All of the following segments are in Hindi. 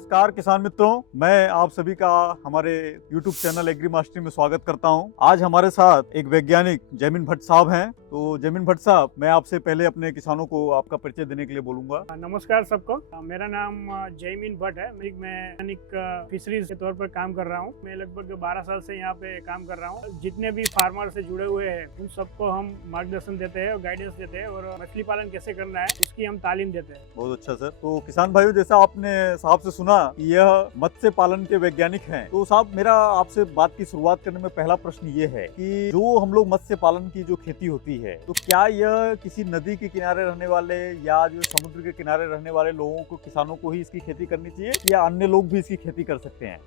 नमस्कार किसान मित्रों, मैं आप सभी का हमारे YouTube चैनल एग्री मास्टरी में स्वागत करता हूं। आज हमारे साथ एक वैज्ञानिक जयमीन भट्ट साहब हैं। तो जयमीन भट्ट साहब, मैं आपसे पहले अपने किसानों को आपका परिचय देने के लिए बोलूंगा। नमस्कार सबको। मेरा नाम जयमीन भट्ट है। मैं वैज्ञानिक फिशरीज के तौर पर काम कर रहा हूँ। मैं लगभग 12 साल से यहाँ पे काम कर रहा हूँ। जितने भी फार्मर से जुड़े हुए हैं उन सबको हम मार्गदर्शन देते हैं और गाइडेंस देते हैं और मछली पालन कैसे करना है उसकी हम तालीम देते हैं। बहुत अच्छा सर। तो किसान भाइयों, जैसा आपने साहब से सुना कि यह मत्स्य पालन के वैज्ञानिक हैं, तो साहब मेरा आपसे बात की शुरुआत करने में पहला प्रश्न ये है कि जो हम लोग मत्स्य पालन की जो खेती होती है, तो क्या यह किसी नदी के किनारे रहने वाले या जो समुद्र के किनारे रहने वाले लोगों को, किसानों को ही इसकी खेती करनी चाहिए या अन्य लोग भी इसकी खेती कर सकते हैं?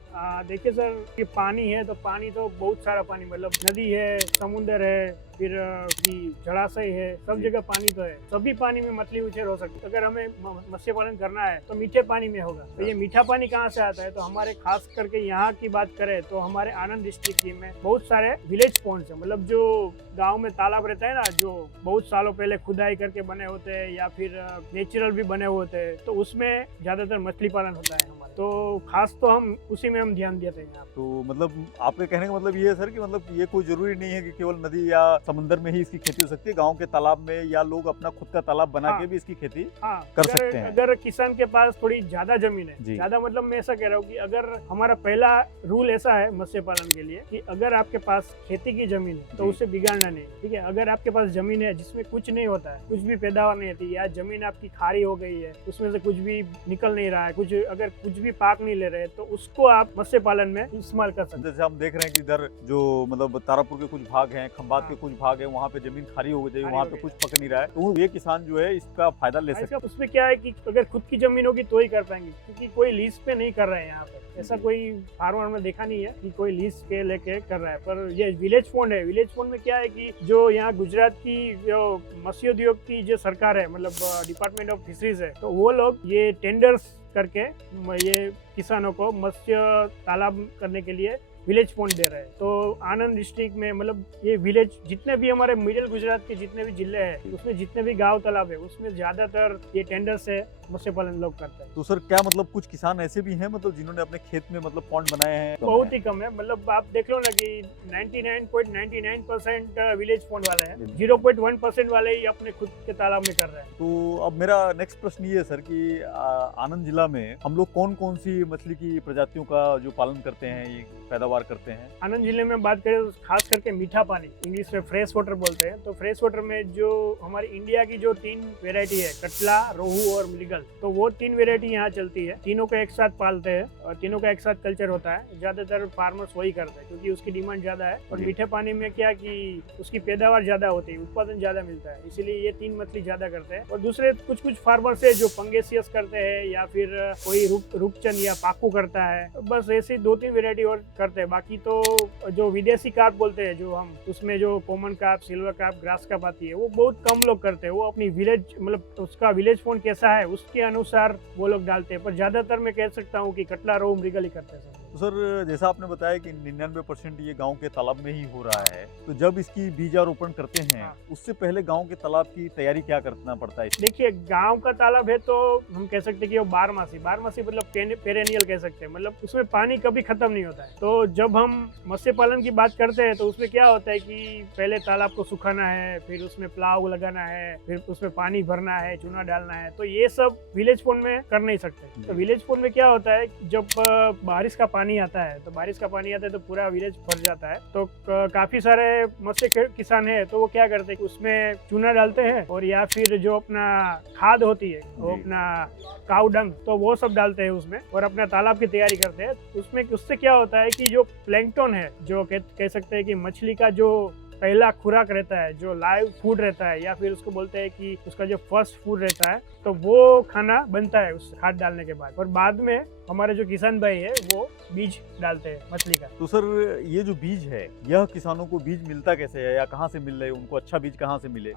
देखिए सर, ये पानी है तो पानी तो बहुत सारा पानी, मतलब नदी है, समुद्र है, फिर जलाशय है, सब जगह पानी तो है। सभी पानी में मछली उछेर हो सकती है। अगर हमें मत्स्य पालन करना है तो मीठे पानी में होगा। तो ये मीठा पानी कहाँ से आता है? तो हमारे खास करके यहाँ की बात करें तो हमारे आनंद डिस्ट्रिक्ट में बहुत सारे विलेज पॉन्ड्स है, मतलब जो गांव में तालाब रहता है ना, जो बहुत सालों पहले खुदाई करके बने होते हैं या फिर नेचुरल भी बने हुए होते हैं, तो उसमें ज्यादातर मछली पालन होता है हमारे। तो खास तो हम उसी में हम ध्यान देते हैं। तो मतलब आपके कहने का मतलब ये है सर कि मतलब ये कोई जरूरी नहीं है कि केवल नदी या समुद्र में ही इसकी खेती हो सकती है, गांव के तालाब में या लोग अपना खुद का तालाब बना के भी इसकी खेती कर सकते हैं। अगर किसान के पास थोड़ी ज्यादा जमीन है, ज्यादा मतलब मैं ऐसा कह रहा हूँ कि अगर हमारा पहला रूल ऐसा है मत्स्य पालन के लिए कि अगर आपके पास खेती की जमीन है तो उसे बिगाड़ना नहीं, ठीक है। अगर आपके पास जमीन है जिसमें कुछ नहीं होता है, कुछ भी पैदावार नहीं होती, या जमीन आपकी खारी हो गई है, उसमें से कुछ भी निकल नहीं रहा है, कुछ भी पाक नहीं ले रहे, तो उसको आप मत्स्य पालन में इस्तेमाल कर सकते हैं। जैसे हम देख रहे हैं कि इधर जो मतलब तारापुर के कुछ भाग हैं, खंबात के कुछ भाग हैं, वहाँ पे जमीन खारी हो गई, वहाँ पे कुछ पक नहीं रहा है, तो ये किसान जो है इसका फायदा ले सकते हैं। उसमें क्या है कि अगर खुद की जमीन होगी तो ही कर पाएंगे, क्योंकि कोई लीज पे नहीं कर रहे हैं यहाँ पे। ऐसा कोई फार्मर में देखा नहीं है कि कोई लीज पे लेके कर रहा है। पर ये विलेज फंड है। विलेज फंड में क्या है कि जो यहाँ गुजरात की जो मत्स्य उद्योग की जो सरकार है, मतलब डिपार्टमेंट ऑफ फिशरीज है, तो वो लोग ये टेंडर्स करके ये किसानों को मत्स्य तालाब करने के लिए विलेज फंड दे रहे हैं। तो आनंद डिस्ट्रिक्ट में मतलब ये विलेज, जितने भी हमारे मिडिल गुजरात के जितने भी जिले हैं, उसमें जितने भी गांव तालाब है, उसमें ज्यादातर ये टेंडर से मत्स्य पालन लोग करते हैं। तो सर क्या मतलब कुछ किसान ऐसे भी हैं मतलब जिन्होंने अपने खेत में मतलब पॉन्ड बनाए हैं? बहुत ही कम है। मतलब आप देख लो ना कि 99.99% विलेज फंड वाले हैं, 0.1% वाले ही अपने खुद के तालाब में कर रहे हैं। तो अब मेरा नेक्स्ट प्रश्न ये है सर कि आनंद जिला में हम लोग कौन कौन सी मछली की प्रजातियों का जो पालन करते हैं, ये पैदावार करते हैं? आनंद जिले में बात करें तो खास करके मीठा पानी, इंग्लिश में फ्रेश वाटर बोलते हैं। तो फ्रेश वाटर में जो हमारी इंडिया की जो 3 वेरायटी है, कटला, रोहू और मृगल, तो वो 3 वेरायटी यहाँ चलती है। तीनों को एक साथ पालते हैं और तीनों का एक साथ कल्चर होता है। ज्यादातर फार्मर्स वही करते हैं क्योंकि उसकी डिमांड ज्यादा है। और मीठे पानी में क्या कि उसकी पैदावार ज्यादा होती है, उत्पादन ज्यादा मिलता है, इसीलिए ये 3 मछली ज्यादा करते हैं। और दूसरे कुछ फार्मर्स है जो पंगेसियस करते हैं या फिर कोई रूपचंद या पाकू करता है, बस ऐसी 2-3 वेरायटी और करते हैं। बाकी तो जो विदेशी कार्प बोलते हैं, जो हम उसमें जो common carp, silver carp, grass carp आती है, वो बहुत कम लोग करते हैं। वो अपनी विलेज, मतलब उसका विलेज फंड कैसा है उसके अनुसार वो लोग डालते हैं। पर ज्यादातर मैं कह सकता हूँ कि कटला, रोहू, मृगल ही करते हैं। तो सर जैसा आपने बताया कि 99% ये गांव के तालाब में ही हो रहा है, तो जब इसकी बीजारोपण करते हैं उससे पहले गांव के तालाब की तैयारी क्या करना पड़ता है? देखिए, गांव का तालाब है तो हम कह सकते हैं कि वो बारहमासी मतलब पेरेनियल कह सकते हैं, मतलब उसमें पानी कभी खत्म नहीं होता है। तो जब हम मत्स्य पालन की बात करते हैं तो उसमें क्या होता है कि पहले तालाब को सुखाना है, फिर उसमें प्लाव लगाना है, फिर उसमें पानी भरना है, चूना डालना है। तो ये सब विलेज फंड में कर नहीं सकते। तो विलेज फंड में क्या होता है, जब बारिश का पानी आता है तो पूरा विलेज भर जाता है। तो काफी सारे मत्स्य किसान है तो वो क्या करते हैं कि उसमें चूना डालते हैं और या फिर जो अपना खाद होती है, वो अपना काऊ डंग, तो वो सब डालते हैं उसमें और अपना तालाब की तैयारी करते हैं। उसमें उससे क्या होता है कि जो प्लैंकटन है, जो कह सकते हैं कि मछली का जो पहला खुराक रहता है, जो लाइव फूड रहता है, या फिर उसको बोलते हैं कि उसका जो फर्स्ट फूड रहता है, तो वो खाना बनता है उस खाद डालने के बाद। और बाद में हमारे जो किसान भाई है वो बीज डालते हैं मछली का। तो सर ये जो बीज है, यह किसानों को बीज मिलता कैसे है या कहाँ से मिल रहे हैं? उनको अच्छा बीज कहाँ से मिले?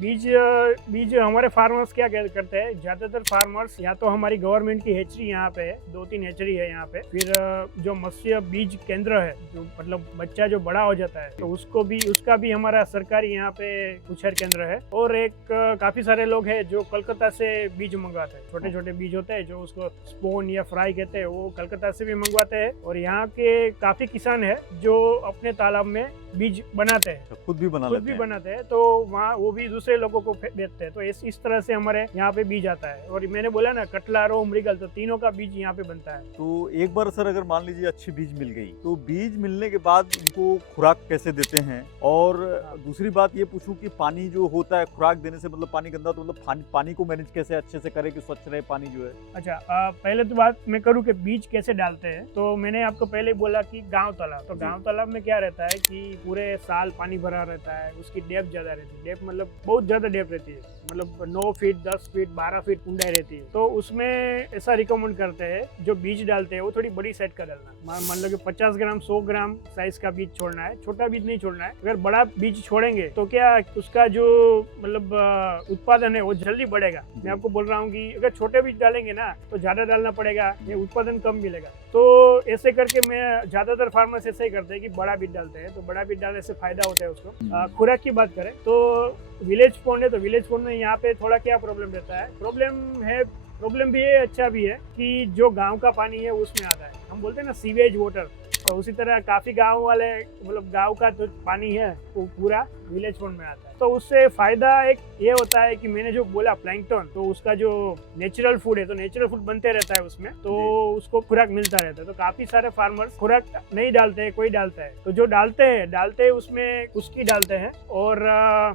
बीज हमारे फार्मर्स क्या करते हैं, ज्यादातर फार्मर्स या तो हमारी गवर्नमेंट की हेचरी यहाँ पे है, 2-3 हेचरी है यहाँ पे। फिर जो मत्स्य बीज केंद्र है, जो मतलब बच्चा जो बड़ा हो जाता है तो उसका भी हमारा सरकारी यहाँ पे उछेर केंद्र है। और एक काफी सारे लोग हैं जो कोलकाता से बीज मंगवाते हैं, छोटे छोटे बीज होते हैं जो उसको स्पोन या फ्राई फ्राई कहते हैं, वो कलकत्ता से भी मंगवाते हैं। और यहाँ के काफी किसान है जो अपने तालाब में बीज बनाते हैं, खुद भी बनाते हैं, तो वहाँ वो भी दूसरे लोगों को बेचते हैं। तो इस तरह से हमारे यहाँ पे बीज आता है। और मैंने बोला ना कटला, रोह, मृगल, तो तीनों का बीज यहाँ पे बनता है। तो एक बार सर अगर मान लीजिए अच्छी बीज मिल गई, तो बीज मिलने के बाद उनको खुराक कैसे देते हैं? और दूसरी बात ये पूछूं कि पानी जो होता है खुराक देने से मतलब पानी गंदा, तो मतलब पानी को मैनेज कैसे अच्छे से करें कि स्वच्छ रहे पानी जो है? अच्छा, पहले तो बात मैं करूँ कि बीज कैसे डालते हैं। तो मैंने आपको पहले बोला कि गांव तालाब, तो गांव तालाब में क्या रहता है कि पूरे साल पानी भरा रहता है, उसकी डेप्थ ज्यादा रहती है। डेप्थ मतलब बहुत ज्यादा डेप्थ रहती है, मतलब 9 फीट, 10 फीट, 12 फीट ऊंचाई रहती है। तो उसमें ऐसा रिकमेंड करते हैं जो बीज डालते हैं वो थोड़ी बड़ी साइज का डालना। मान लो कि 50 ग्राम 100 ग्राम साइज का बीज छोड़ना है, छोटा बीज नहीं छोड़ना है। अगर बड़ा बीज छोड़ेंगे तो क्या उसका जो मतलब उत्पादन है वो जल्दी बढ़ेगा। मैं आपको बोल रहा हूँ कि अगर छोटे बीज डालेंगे ना तो ज्यादा डालना पड़ेगा, ये उत्पादन कम मिलेगा। तो ऐसे करके मैं ज्यादातर फार्मर्स ऐसे ही करते हैं कि बड़ा बीज डालते हैं। तो बड़ा बीज डालने से फायदा होता है उसको। खुराक की बात करें तो विलेज पॉन्ड है, तो विलेज पॉन्ड में यहाँ पे थोड़ा क्या प्रॉब्लम रहता है, प्रॉब्लम भी है, अच्छा भी है कि जो गांव का पानी है उसमें आता है। हम बोलते हैं ना सीवेज वाटर, तो उसी तरह काफी गांव वाले मतलब गांव का जो पानी है वो पूरा विलेज पॉन्ड में आता है। तो उससे फायदा एक ये होता है कि मैंने जो बोला प्लैंकटन, तो उसका जो नेचुरल फूड है, तो नेचुरल फूड बनते रहता है उसमें, तो उसको खुराक मिलता रहता है। तो काफी सारे फार्मर्स खुराक नहीं डालते हैं, कोई डालता है, तो जो डालते हैं उसमें उसकी डालते हैं। और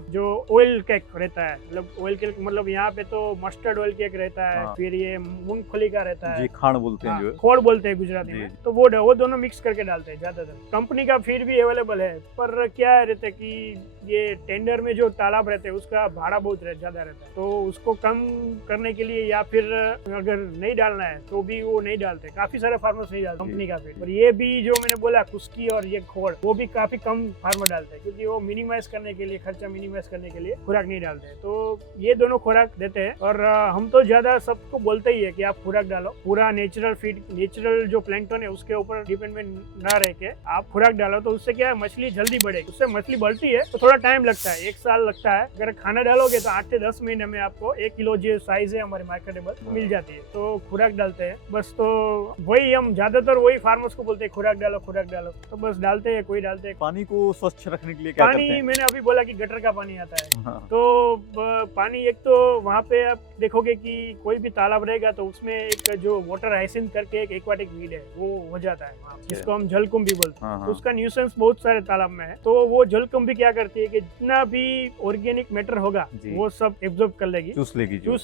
जो ऑयल केक रहता है, मतलब ऑयल केक मतलब यहाँ पे तो मस्टर्ड ऑयल केक रहता है, फिर ये मूंगफली का रहता है, खाड़ बोलते हैं, जो खोड़ बोलते हैं गुजराती में, तो वो दोनों मिक्स करके डालते हैं ज्यादातर। कंपनी का फीड भी अवेलेबल है, पर क्या रहता है कि ये टेंडर में जो तालाब रहते हैं उसका भाड़ा बहुत ज्यादा रहता है, तो उसको कम करने के लिए या फिर अगर नहीं डालना है तो भी वो नहीं डालते। काफी सारे फार्मर्स नहीं डालते कंपनी का फीड। और ये भी जो मैंने बोला कुस्की और ये खोड़, वो भी काफी कम फार्मर डालते हैं, क्योंकि वो मिनिमाइज करने के लिए, खर्चा मिनिमाइज करने के लिए खुराक नहीं डालते। तो ये दोनों खुराक देते हैं। और हम तो ज्यादा सबको बोलते ही है कि आप खुराक डालो, पूरा नेचुरल फीड, नेचुरल जो प्लैंकटन है उसके ऊपर डिपेंडेंट ना रह के आप खुराक डालो। तो उससे क्या है, मछली जल्दी बढ़ेगी। उससे मछली बढ़ती है तो थोड़ा टाइम लगता है, 1 साल लगता है। अगर खाना डालोगे तो 8 से 10 महीने में आपको 1 किलो जो साइज है हमारे मार्केटेबल मिल जाती है। तो खुराक डालते हैं बस। तो वही हम ज्यादातर वही फार्मर्स को बोलते हैं, खुराक डालो, तो बस डालते हैं, कोई डालते हैं। पानी को स्वच्छ रखने के लिए क्या करते हैं? मैंने अभी बोला कि गटर का पानी आता है। तो पानी एक तो वहाँ पे आप देखोगे कि कोई भी तालाब रहेगा तो उसमें एक जो वाटर हाइसिंथ करके एक एक्वाटिक वीड है वो हो जाता है, जिसको हम जलकुंभी बोलते हैं। उसका न्यूसेंस बहुत सारे तालाब में है। तो वो जलकुंभी क्या करती है कि जितना भी ऑर्गेनिक मैटर होगा वो सब एब्जॉर्ब कर लेगी, चूस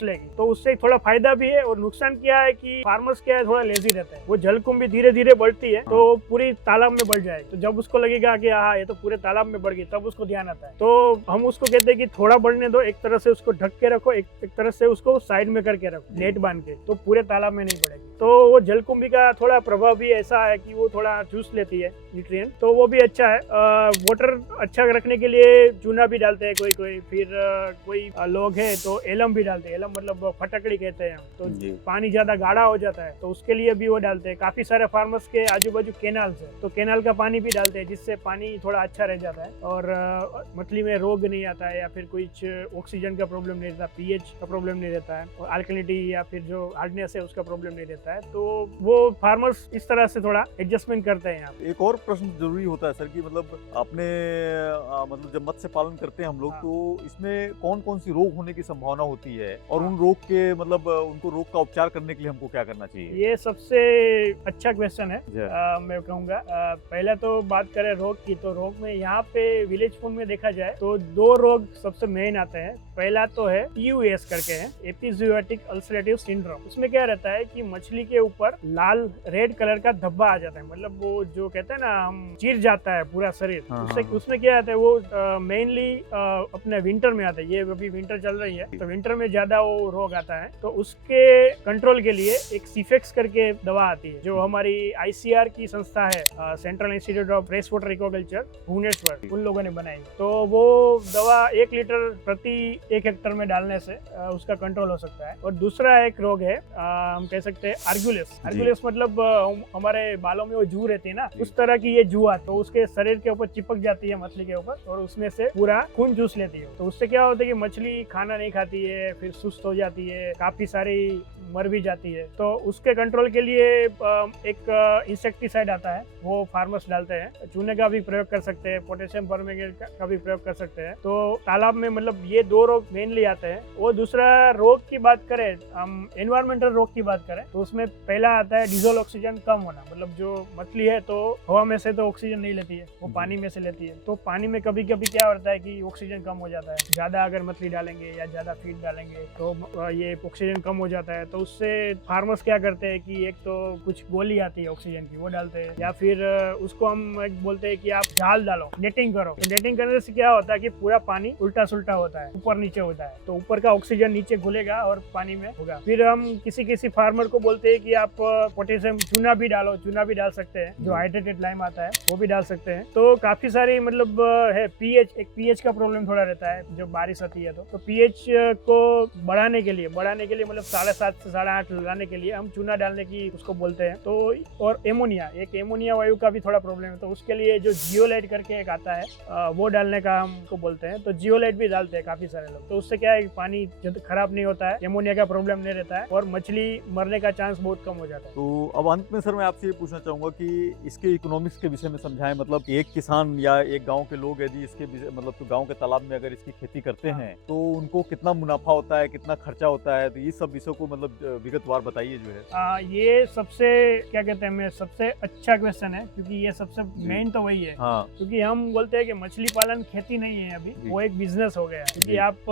लेगी। तो उससे थोड़ा फायदा भी है। और नुकसान क्या है कि फार्मर्स क्या है, थोड़ा लेजी रहता है। वो जलकुंभी धीरे धीरे बढ़ती है तो पूरी तालाब में बढ़ जाएगी। तो जब उसको लगेगा कि हाँ ये तो पूरे तालाब में बढ़ गई, तब उसको ध्यान आता है। तो हम उसको कहते हैं कि थोड़ा बढ़ने दो, एक तरह से उसको ढक के रखो, एक तरह से उसको साइड में करके रखो, नेट बांध के, तो पूरे तालाब में नहीं बढ़ेगी। तो वो जलकुंभी का थोड़ा प्रभाव भी ऐसा है कि वो थोड़ा चूस लेती है न्यूट्रिएंट, तो वो भी अच्छा है। वाटर अच्छा रखने के लिए चूना भी डालते हैं कोई, फिर कोई लोग है तो एलम भी डालते हैं। एलम मतलब फटकड़ी कहते हैं। तो पानी ज्यादा गाढ़ा हो जाता है तो उसके लिए भी वो डालते हैं। काफी सारे फार्मर्स के आजू बाजू कैनाल है, तो कैनाल का पानी भी डालते हैं, जिससे पानी थोड़ा अच्छा रह जाता है और मछली में रोग नहीं आता है, या फिर कुछ ऑक्सीजन का प्रॉब्लम नहीं रहता, पीएच का प्रॉब्लम नहीं रहता है, और अल्कलिनिटी या फिर जो हार्डनेस है उसका प्रॉब्लम नहीं रहता है। तो वो फार्मर्स इस तरह से थोड़ा एडजस्टमेंट करते हैं यहाँ। एक और प्रश्न जरूरी होता है सर कि मतलब आपने मतलब जब मत्स्य पालन करते हैं हम लोग, तो इसमें कौन कौन सी रोग होने की संभावना होती है, और उन रोग के मतलब उनको रोग का उपचार करने के लिए हमको क्या करना चाहिए? ये सबसे अच्छा क्वेश्चन है। मैं कहूँगा पहले तो बात करें रोग की, तो रोग में यहाँ पे विलेज पॉन्ड में देखा जाए तो 2 रोग सबसे मेन आते हैं। पहला तो है PUS करके है, एपिजोटिक अल्सरेटिव सिंड्रोम। उसमें क्या रहता है कि मछली के ऊपर लाल रेड कलर का धब्बा आ जाता है, मतलब वो जो कहते हैं ना हम चिर जाता है पूरा शरीर। उसमें क्या आता है, वो मेनली अपने विंटर में आता है। ये अभी विंटर चल रही है तो विंटर में ज्यादा वो रोग आता है। तो उसके कंट्रोल के लिए एक सिफेक्स करके दवा आती है, जो हमारी ICR की संस्था है, central institute of fresh water aquaculture Bhubaneswar, उन लोगों ने बनाई। तो वो दवा 1 लीटर प्रति 1 हेक्टेयर सेक्टर में डालने से उसका कंट्रोल हो सकता है। और दूसरा एक रोग है, हम कह सकते हैं आर्गुलेस। आर्गुलेस मतलब हमारे बालों में वो जू रहती है ना, उस तरह की ये जू आती है, तो उसके शरीर के ऊपर चिपक जाती है मछली के ऊपर और उसमें से पूरा खून चूस लेती है। तो उससे क्या होता है कि मछली खाना नहीं खाती है, फिर सुस्त हो जाती है, काफी सारी मर भी जाती है। तो उसके कंट्रोल के लिए एक इंसेक्टिसाइड आता है, वो फार्मर्स डालते हैं। चूने का भी प्रयोग कर सकते हैं, पोटेशियम परमैंगनेट का भी प्रयोग कर सकते हैं। तो तालाब में मतलब ये दो रोग मेनली आते हैं। वो दूसरा रोग की बात करें, हम एनवायरमेंटल रोग की बात करें तो उसमें पहला आता है डिजोल ऑक्सीजन कम होना। मतलब जो मछली है तो हवा में से तो ऑक्सीजन नहीं लेती है, वो पानी में से लेती है। तो पानी में कभी कभी क्या होता है कि ऑक्सीजन कम हो जाता है, ज्यादा अगर मछली डालेंगे या ज्यादा फीड डालेंगे तो ये ऑक्सीजन कम हो जाता है। तो उससे फार्मर्स क्या करते हैं कि एक तो कुछ गोली आती है ऑक्सीजन की, वो डालते हैं, या फिर उसको हम एक बोलते हैं कि आप जाल डालो, नेटिंग करो। तो नेटिंग करने से क्या होता है कि पूरा पानी उल्टा सुल्टा होता है, ऊपर नीचे होता है, तो ऊपर का ऑक्सीजन नीचे घुलेगा और पानी में होगा। फिर हम किसी फार्मर को बोलते हैं कि आप पोटेशियम चूना भी डालो, चूना भी डाल सकते हैं, जो हाइड्रेटेड लाइम आता है वो भी डाल सकते हैं। तो काफी सारी मतलब है। पीएच का प्रॉब्लम थोड़ा रहता है जब बारिश आती है तो पीएच को बढ़ाने के लिए मतलब 7.5 से 8.5 लगाने के लिए हम चूना डालने की उसको बोलते हैं। तो और एमोनिया वायु का भी थोड़ा प्रॉब्लम है, तो उसके लिए जो जियोलाइट करके एक आता है वो डालने का हमको बोलते हैं। तो जियोलाइट भी डालते हैं काफी सारे लोग। तो उससे क्या है, पानी खराब नहीं होता है, एमोनिया का प्रॉब्लम नहीं रहता है और मछली मरने का चांस बहुत कम हो जाता है। तो अब अंत में सर मैं आपसे ये पूछना चाहूंगा कि इसके इकोनॉमिक्स के विषय में समझाएं। मतलब एक किसान या एक गांव के लोग यदि इसके मतलब तो गांव के तालाब में अगर इसकी खेती करते हैं तो उनको कितना मुनाफा होता है, कितना खर्चा होता है, तो ये सब विषयों को मतलब विगतवार बताइए जो है। ये सबसे क्या कहते हैं, सबसे अच्छा क्वेश्चन है, क्योंकि ये सबसे मेन तो वही है। हाँ। क्योंकि हम बोलते हैं कि मछली पालन खेती नहीं है अभी, वो एक बिजनेस हो गया। क्योंकि आप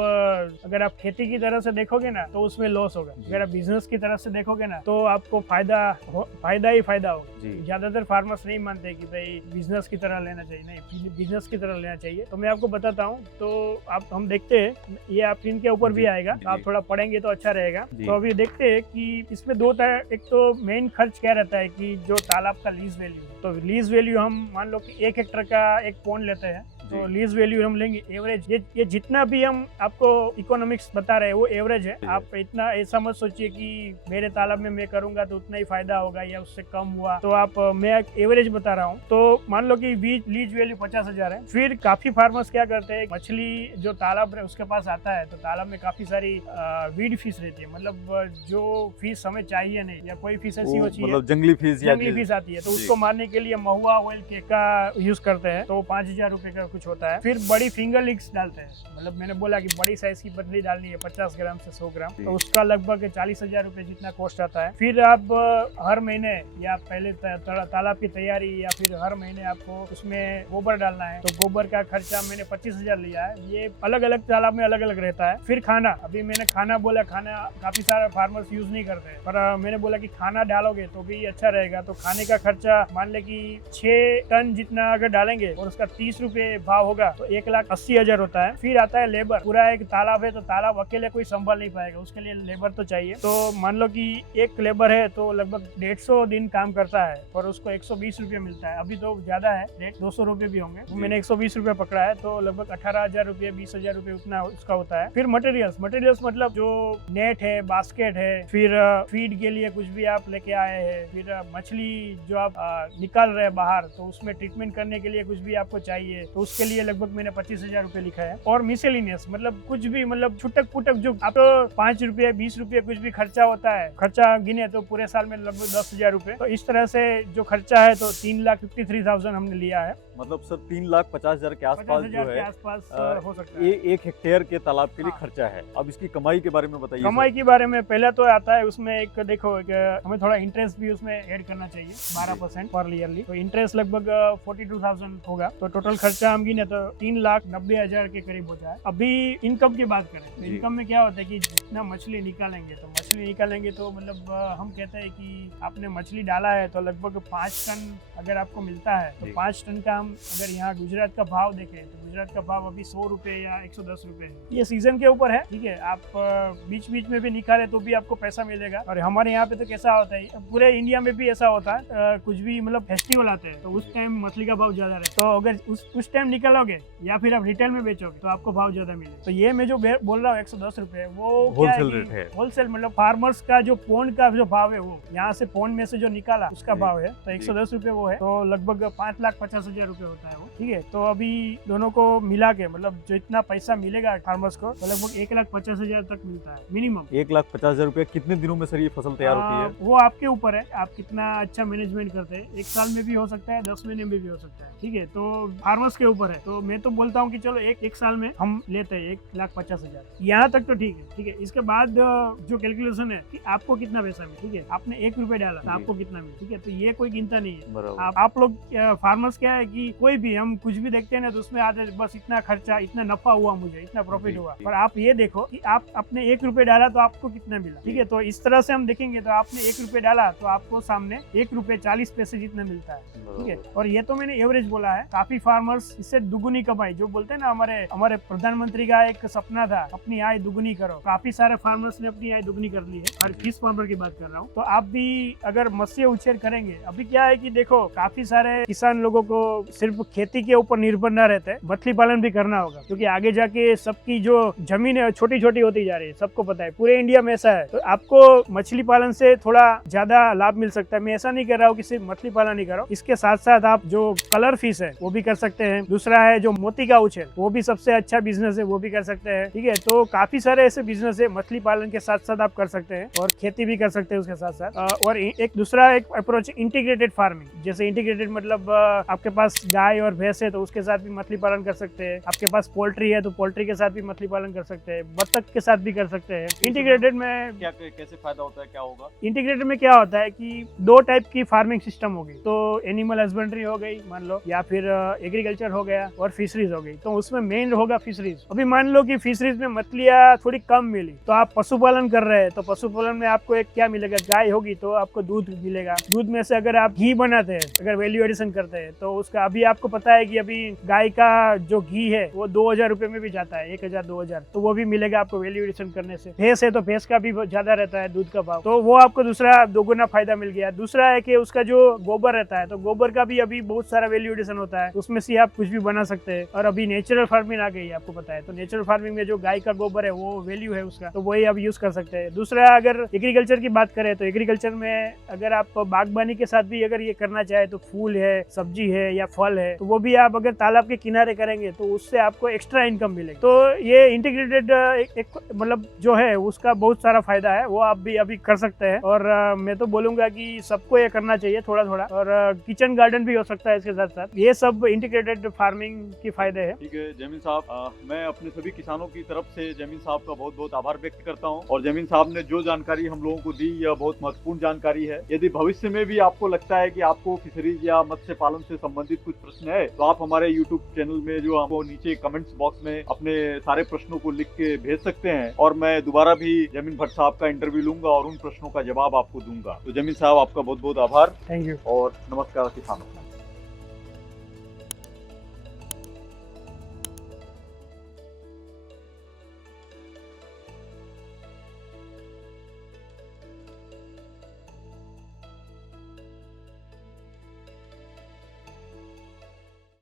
अगर आप खेती की तरह से देखोगे ना तो उसमें लॉस होगा, अगर आप बिजनेस की तरफ से देखोगे ना तो आपको फायदा ही फायदा होगा। ज्यादातर फार्मर्स नहीं मानते कि भाई बिजनेस की तरह लेना चाहिए, नहीं बिजनेस की तरह लेना चाहिए। तो मैं आपको बताता हूँ, तो हम देखते हैं, ये आप स्क्रीन के ऊपर भी आएगा, आप थोड़ा पढ़ेंगे तो अच्छा रहेगा। तो अभी देखते हैं कि इसमें दो तरह, एक तो मेन खर्च क्या रहता है कि जो तालाब का लीज वैल्यू, तो लीज वैल्यू हम मान लो कि 1 हेक्टर का एक पॉन्ड लेते हैं, तो लीज वैल्यू हम लेंगे एवरेज। ये जितना भी हम आपको इकोनॉमिक्स बता रहे हैं वो एवरेज है। आप इतना ऐसा मत सोचिए कि मेरे तालाब में मैं करूंगा तो उतना ही फायदा होगा या उससे कम हुआ। तो आप मैं एवरेज बता रहा हूँ। तो मान लो कि लीज वैल्यू 50,000 है। फिर काफी फार्मर्स क्या करते हैं, मछली जो तालाब उसके पास आता है तो तालाब में काफी सारी वीड फिश रहती है, मतलब जो फिश हमें चाहिए नहीं, या कोई फिश ऐसी होती है मतलब जंगली फिश आती है, तो उसको मारने के लिए महुआ ऑयल का यूज करते हैं। तो 5,000 रुपए का कुछ होता है। फिर बड़ी फिंगर लिंक्स डालते हैं, मतलब मैंने बोला कि बड़ी साइज की मछली डालनी है 50 ग्राम से 100 ग्राम, तो उसका लगभग 40,000 रुपए जितना कॉस्ट आता है। फिर आप हर महीने या पहले तालाब की तैयारी या फिर हर महीने आपको उसमें गोबर डालना है, तो गोबर का खर्चा मैंने 25,000 लिया है। ये अलग अलग तालाब में अलग अलग रहता है। फिर खाना, अभी मैंने खाना बोला, खाना काफी सारे फार्मर्स यूज नहीं करते हैं, पर मैंने बोला कि खाना डालोगे तो भी अच्छा रहेगा। तो खाने का खर्चा मान ले कि 6 टन जितना अगर डालेंगे और उसका 30 रुपए भाव होगा तो 1,80,000 होता है। फिर आता है लेबर। पूरा एक तालाब है तो तालाब अकेले कोई संभाल नहीं पाएगा, उसके लिए लेबर तो चाहिए। तो मान लो कि एक लेबर है तो लगभग 150 दिन काम करता है और उसको 120 रुपए मिलता है। अभी तो ज्यादा है, रेट 200 रुपए भी होंगे, तो मैंने 120 रुपए पकड़ा है, तो लगभग 18,000 रुपए 20,000 रुपए उतना उसका होता है। फिर मटेरियल्स मतलब जो नेट है, बास्केट है, फिर फीड के लिए कुछ भी आप लेके आए हैं, फिर मछली जो आप निकाल रहे हैं बाहर, तो उसमें ट्रीटमेंट करने के लिए कुछ भी आपको चाहिए, तो उसके लिए लगभग मैंने 25,000 रुपए लिखा है। और मिसेलिनियस मतलब कुछ भी, मतलब छुटक पुटक जो आप 5 रुपए 20 रुपए कुछ भी खर्चा होता है, खर्चा गिने तो पूरे साल में लगभग 10,000 रुपए। तो इस तरह से जो खर्चा है तो 3,53,000 हमने लिया है। मतलब सर 3,50,000 के आसपास जो है हो सकता है। 1 हेक्टेयर के तालाब के लिए खर्चा है। अब इसकी कमाई के बारे में बताइए। कमाई के बारे में पहले तो आता है उसमें एक, देखो हमें थोड़ा इंटरेस्ट भी उसमें ऐड करना चाहिए 12% पर ईयरली। तो इंटरेस्ट लगभग 42,000 होगा। तो टोटल खर्चा हम गिने तो 3,90,000 के करीब होता है। अभी इनकम की बात करें तो इनकम में क्या होता है कि जितना मछली निकालेंगे तो मतलब हम कहते हैं कि आपने मछली डाला है तो लगभग 5 टन अगर आपको मिलता है तो 5 टन का हम अगर यहाँ गुजरात का भाव देखें तो गुजरात का भाव अभी 100 रुपए या 110 रुपए है। ये सीजन के ऊपर है, ठीक है। आप बीच बीच में भी निकाले तो भी आपको पैसा मिलेगा। और हमारे यहाँ पे तो कैसा होता है, पूरे इंडिया में भी ऐसा होता है, कुछ भी मतलब फेस्टिवल आते हैं तो उस टाइम मछली का भाव ज्यादा रहता है। तो अगर उस टाइम निकालोगे या फिर आप रिटेल में बेचोगे तो आपको भाव ज्यादा मिलेगा। तो ये मैं जो बोल रहा हूँ 110 रुपए, वो होलसेल रेट है। होलसेल मतलब फार्मर्स का जो पौंड का जो भाव है, वो यहाँ से पौंड में से जो निकाला उसका भाव है। तो 110 रुपए वो है, तो लगभग 5,50,000 रुपए होता है वो, ठीक है। तो अभी दोनों को मिला के मतलब जो इतना पैसा मिलेगा फार्मर्स को, तो लगभग 1,50,000 तक मिलता है मिनिमम। 1,50,000 रुपए कितने दिनों में सर ये फसल तैयार होती है? वो आपके ऊपर है, आप कितना अच्छा मैनेजमेंट करते हैं। 1 साल में भी हो सकता है, 10 महीने में भी हो सकता है, ठीक है। तो फार्मर्स के ऊपर है। तो मैं तो बोलता हूँ कि चलो एक साल में हम लेते हैं 1,50,000, यहाँ तक तो ठीक है, ठीक है। इसके बाद जो कैलकुलेशन है कि आपको कितना पैसा मिले, ठीक है। आपने 1 रुपए डाला तो आपको कितना मिले, ठीक है। तो ये कोई गिनता नहीं है। आप लोग फार्मर्स क्या है कि कोई भी हम कुछ भी देखते हैं ना, तो उसमें आते बस इतना खर्चा, इतना नफा हुआ, मुझे इतना प्रॉफिट हुआ। पर आप ये देखो कि आप अपने 1 रुपए डाला तो आपको कितना मिला, ठीक है। तो इस तरह से हम देखेंगे तो आपने 1 रुपए डाला तो आपको सामने 1 रुपए 40 पैसे जितना मिलता है, ठीक है। और ये तो मैंने एवरेज बोला है। काफी फार्मर्स इससे दुगुनी कमाई, जो बोलते हैं ना, हमारे प्रधानमंत्री का एक सपना था, अपनी आय दुगुनी करो। काफी सारे फार्मर्स ने अपनी आय दुगुनी कर ली है। और फिश फार्मर की बात कर रहा हूँ। तो आप भी अगर मत्स्य उछेर करेंगे, अभी क्या है कि देखो काफी सारे किसान लोगों को सिर्फ खेती के ऊपर निर्भर न रहते, मछली पालन भी करना होगा, क्योंकि आगे जाके सबकी जो जमीन है छोटी छोटी होती जा रही है, सबको पता है, पूरे इंडिया में ऐसा है। तो आपको मछली पालन से थोड़ा ज्यादा लाभ मिल सकता है। मैं ऐसा नहीं कर रहा हूँ कि सिर्फ मछली पालन ही करो, इसके साथ साथ आप जो कलर फिश है वो भी कर सकते हैं। दूसरा है जो मोती का उछेर, वो भी सबसे अच्छा बिजनेस है, वो भी कर सकते हैं, ठीक है। तो काफी सारे ऐसे बिजनेस है, मछली पालन के साथ साथ आप कर सकते हैं और खेती भी कर सकते हैं उसके साथ साथ। और एक दूसरा एक अप्रोच इंटीग्रेटेड फार्मिंग। जैसे इंटीग्रेटेड मतलब आपके पास गाय और भैंस है तो उसके साथ भी मछली पालन कर सकते हैं। आपके पास पोल्ट्री है तो पोल्ट्री के साथ भी मछली पालन कर सकते हैं, बत्तख के साथ भी कर सकते हैं। इंटीग्रेटेड में क्या कैसे फायदा होता है, क्या होगा? इंटीग्रेटेड में क्या होता है कि 2 टाइप की फार्मिंग सिस्टम होगी। तो एनिमल हस्बेंड्री हो गई मान लो, या फिर एग्रीकल्चर हो गया, और फिशरीज हो गई। तो उसमें मेन होगा फिशरीज। अभी मान लो कि फिशरीज में मछलियाँ थोड़ी कम मिली, तो आप पशुपालन कर रहे हैं, तो पशुपालन में आपको एक क्या मिलेगा, गाय होगी तो आपको दूध मिलेगा। दूध में से अगर आप घी बनाते हैं, अगर वैल्यू एडिशन करते हैं, तो उसका अभी आपको पता है कि अभी गाय का जो घी है वो 2,000 रुपए में भी जाता है, 1,000-2,000, तो वो भी मिलेगा आपको वैल्यू एडिशन करने से। भैंस है तो भैंस का भी ज्यादा रहता है दूध का भाव, तो वो आपको दूसरा दोगुना फायदा मिल गया। दूसरा है कि उसका जो गोबर रहता है, तो गोबर का भी अभी बहुत सारा वैल्यू एडिशन होता है, उसमें से आप कुछ भी बना सकते हैं। और अभी नेचुरल फार्मिंग आ गई है, आपको पता है। तो नेचुरल फार्मिंग में जो गाय का गोबर है वो वैल्यू है उसका, तो वही आप यूज कर सकते हैं। दूसरा अगर एग्रीकल्चर की बात करें तो एग्रीकल्चर में अगर आप बागबानी के साथ भी अगर ये करना चाहे, तो फूल है, सब्जी है या फल है, तो वो भी आप अगर तालाब के किनारे करेंगे तो उससे आपको एक्स्ट्रा इनकम मिलेगी। तो ये इंटीग्रेटेड एक मतलब जो है उसका बहुत सारा फायदा है, वो आप भी अभी कर सकते हैं। और मैं तो बोलूंगा कि सबको ये करना चाहिए थोड़ा थोड़ा। और किचन गार्डन भी हो सकता है इसके साथ साथ। ये सब इंटीग्रेटेड फार्मिंग के फायदे हैं। ठीक है जमीन साहब, मैं अपने सभी किसानों की तरफ से जमीन साहब का बहुत बहुत आभार व्यक्त करता हूँ। और जमीन साहब ने जो जानकारी हम लोगों को दी, यह बहुत महत्वपूर्ण जानकारी है। यदि भविष्य में भी आपको लगता है कि आपको फिशरीज या मत्स्य पालन से संबंधित कुछ प्रश्न है, तो आप हमारे YouTube चैनल में जो हमको नीचे कमेंट्स बॉक्स में अपने सारे प्रश्नों को लिख के भेज सकते हैं, और मैं दोबारा भी जमीन भट्ट साहब का इंटरव्यू लूंगा और उन प्रश्नों का जवाब आपको दूंगा। तो जमीन साहब आपका बहुत बहुत आभार। थैंक यू और नमस्कार किसानों।